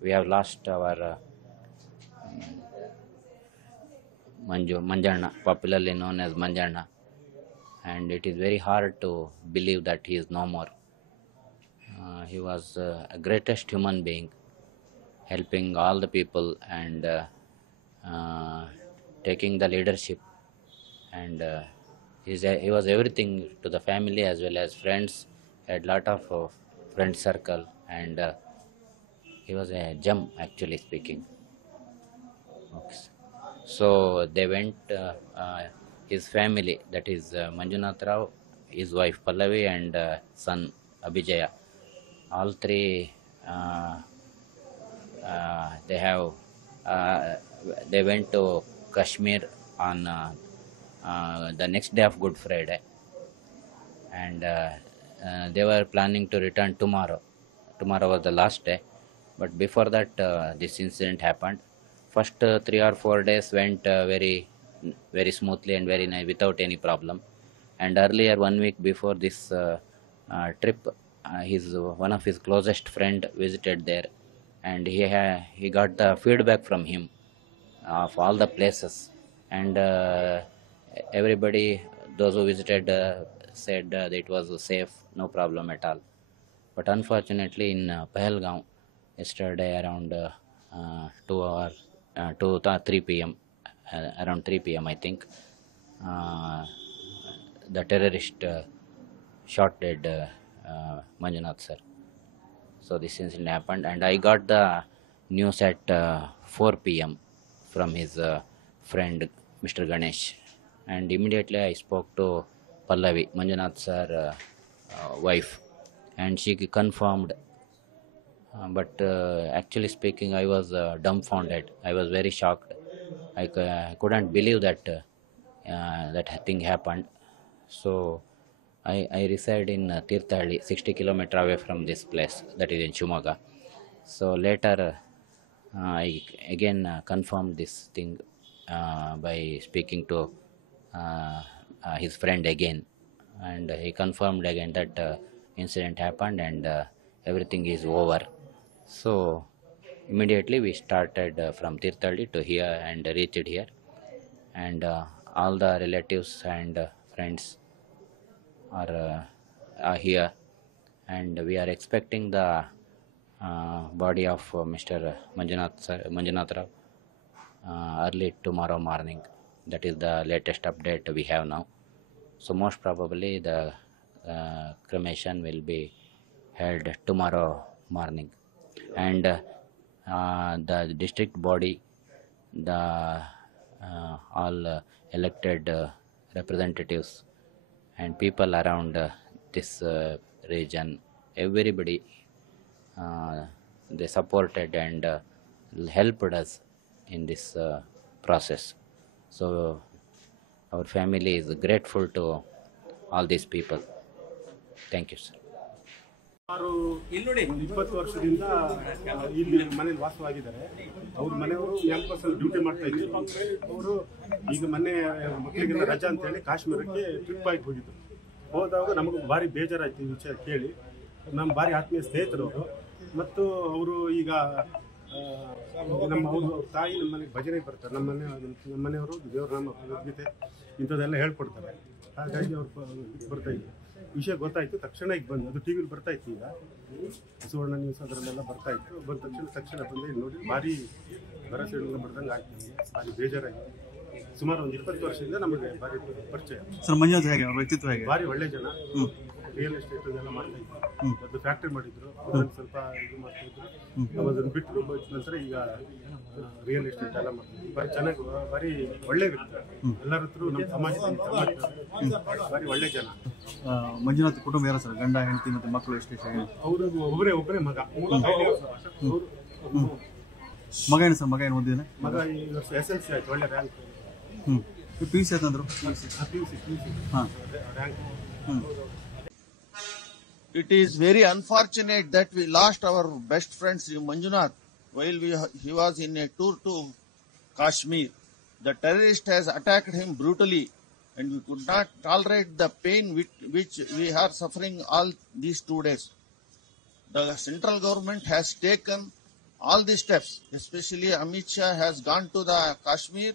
we have lost our Manjana, popularly known as Manjana, and it is very hard to believe that he is no more. He was a greatest human being, helping all the people and uh, taking the leadership, and he was everything to the family as well as friends. Had lot of friend circle, and he was a gem, actually speaking. Okay. So they went, his family, that is Manjunath Rao, his wife Pallavi, and son Abhijaya. All three, they have, uh, they went to Kashmir on the next day of Good Friday, and they were planning to return tomorrow. Tomorrow was the last day, but before that, this incident happened. First 3 or 4 days went very smoothly and very nice without any problem. And earlier, 1 week before this trip, his one of his closest friend visited there, and he got the feedback from him of all the places, and everybody, those who visited, said that it was safe, no problem at all. But unfortunately, in Pahalgaon, yesterday around 3 p.m., around 3 p.m., I think, the terrorist shot dead Manjunath sir. So this incident happened, and I got the news at 4 p.m. from his friend Mr. Ganesh, and immediately I spoke to Pallavi, Manjunath sir wife, and she confirmed. But actually speaking, I was dumbfounded. I was very shocked. I couldn't believe that that thing happened. So I reside in Tirthalli, 60 kilometers away from this place, that is in Shumaga. So later, I again confirmed this thing by speaking to his friend again, and he confirmed again that incident happened, and everything is over. So immediately we started from Tirthalli to here and reached here, and all the relatives and friends are here, and we are expecting the body of Mr. Manjunath Rao early tomorrow morning. That is the latest update we have now. So most probably the cremation will be held tomorrow morning, and the district body, the all elected representatives and people around this region, everybody, they supported and helped us in this process. So our family is grateful to all these people. Thank you, sir. ಸುಮಾರು 20 ವರ್ಷದಿಂದ ಇಲ್ಲಿ ಮನೇಲಿ ವಾಸವಾಗಿದ್ದಾರೆ. ಅವ್ರ ಮನೆಯವರು campus duty ಮಾಡ್ತಾ ಇದ್ರು. ಅವರು ಈಗ ಮೊನ್ನೆ ಮಕ್ಕಳಿಗೆಲ್ಲ ರಜಾ ಅಂತ ಹೇಳಿ ಕಾಶ್ಮೀರಕ್ಕೆ ಟ್ರಿಪ್ ಆಗಿ ಹೋಗಿದ್ರು. ಹೋದಾಗ ನಮಗೆ ಭಾರಿ ಬೇಜಾರಾಯ್ತು ಈ ವಿಷಯ ಕೇಳಿ. ನಮ್ಮ ಭಾರಿ ಆತ್ಮೀಯ ಸ್ನೇಹಿತರು ಅವರು, ಮತ್ತು ಅವರು ಈಗ ನಮ್ಮ ಅವ್ರ ತಾಯಿ ನಮ್ಮ ಮನೆಗೆ ಭಜನೆಗೆ ಬರ್ತಾರೆ. ನಮ್ಮ ಮನೆಯವರು ದೇವ್ರ ನಾಮ ಭಗವದ್ಗೀತೆ ಇಂಥದ್ದೆಲ್ಲ ಹೇಳ್ಕೊಡ್ತಾರೆ. ಹಾಗಾಗಿ ಅವ್ರು ಬರ್ತಾ ಇದ್ರು. ವಿಷಯ ಗೊತ್ತಾಯ್ತು, ತಕ್ಷಣ ಈಗ ಬಂದು ಅದು ಟಿ ವಿಲಿ ಬರ್ತಾ ಇತ್ತು. ಈಗ ಸುವರ್ಣ ನ್ಯೂಸ್ ಅದರಲ್ಲೆಲ್ಲ ಬರ್ತಾ ಇತ್ತು. ಬಂದ ತಕ್ಷಣ ಬಂದು ಇಲ್ಲಿ ನೋಡಿ ಭಾರಿ ಭರವಸೆಗಳನ್ನ ಬರ್ದಂಗೆ ಆಯ್ತು. ನಮಗೆ ಭಾರಿ ಬೇಜಾರಾಗಿದೆ. ಸುಮಾರು ಒಂದು 20 ವರ್ಷದಿಂದ ನಮಗೆ ಭಾರಿ ಪರಿಚಯ. ಸರ್, ಮಂಜುನಾಥ್ ಹೇಗೆ, ವ್ಯಕ್ತಿತ್ವ ಹೇಗೆ? ಭಾರಿ ಒಳ್ಳೆ ಜನ. ರಿಯಲ್ ಎಸ್ಟೇಟ್ ಅದೆಲ್ಲ ಮಾಡ್ತಾ ಇದ್ರು. ಒಂದು ಫ್ಯಾಕ್ಟ್ರಿ ಮಾಡಿದ್ರು, ಸ್ವಲ್ಪ ಇದು ಮಾಡ್ತಾ ಇದ್ರು. ಅದನ್ನು ಬಿಟ್ಟರು ನಂತರ ಈಗ ರಿಯಲ್ ಎಸ್ಟೇಟ್ ಎಲ್ಲ ಮಾಡ್ತಿದ್ರು. ಭಾರಿ ಚೆನ್ನಾಗಿ, ಭಾರಿ ಒಳ್ಳೆ ವ್ಯಕ್ತಿ. ಎಲ್ಲರ ಹತ್ರ ನಮ್ಮ ಸಮಾಜದಿಂದ ಭಾರಿ ಒಳ್ಳೆ ಜನ. ಮಂಜುನಾಥ್ ಕುಟುಂಬ ಯಾರು ಸರ್? ಗಂಡ, ಹೆಂಡತಿ ಮತ್ತೆ ಮಕ್ಕಳು ಎಷ್ಟು? ಅವರು ಒಬ್ಬರೇ ಮಗ. ಮಗ ಏನು ಸರ್? ಮಗ ಏನು ಓದಿದ್ದಾನೆ? ಮಗ ಈ ವರ್ಷ SLC ಆಯ್ತು, ಒಳ್ಳೆ rank. PUC ಆಯ್ತಂದ್ರು? It is very unfortunate that we lost our best friend Sri Manjunath while he was in a tour to Kashmir. The terrorist has attacked him brutally, and we could not tolerate the pain which we are suffering all these 2 days. The central government has taken all the steps, especially Amit Shah has gone to the Kashmir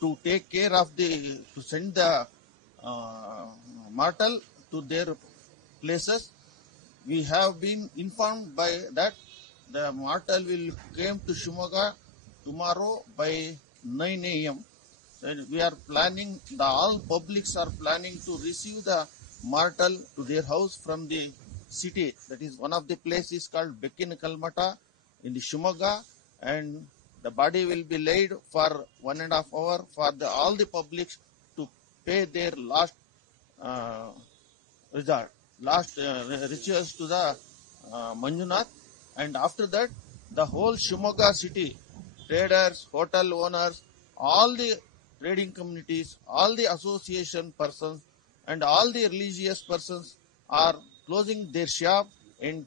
to take care of to send the mortal to their places. We have been informed by that the mortal will come to Shimoga tomorrow by 9 a.m. And we are planning, all publics are planning to receive the mortal to their house from the city. That is one of the places called Bekin Kalmata in the Shimoga, and the body will be laid for 1.5 hours for all the publics to pay their last rituals to the Manjunath. And after that, the whole Shimoga city, traders, hotel owners, all the trading communities, all the association persons, and all the religious persons are closing their shop and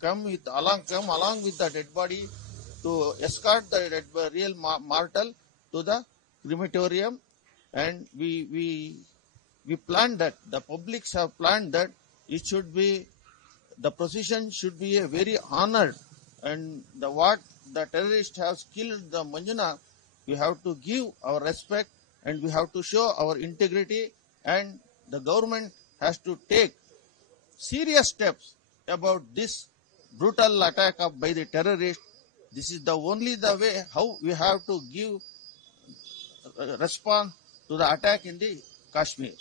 come along with the dead body to escort the real mortal to the crematorium. And we planned that, the publics have planned that it should be, the procession should be a very honored, and what the terrorist has killed the Manjunath, we have to give our respect and we have to show our integrity, and the government has to take serious steps about this brutal attack by the terrorist. This is the way how we have to give response to the attack in the Kashmir.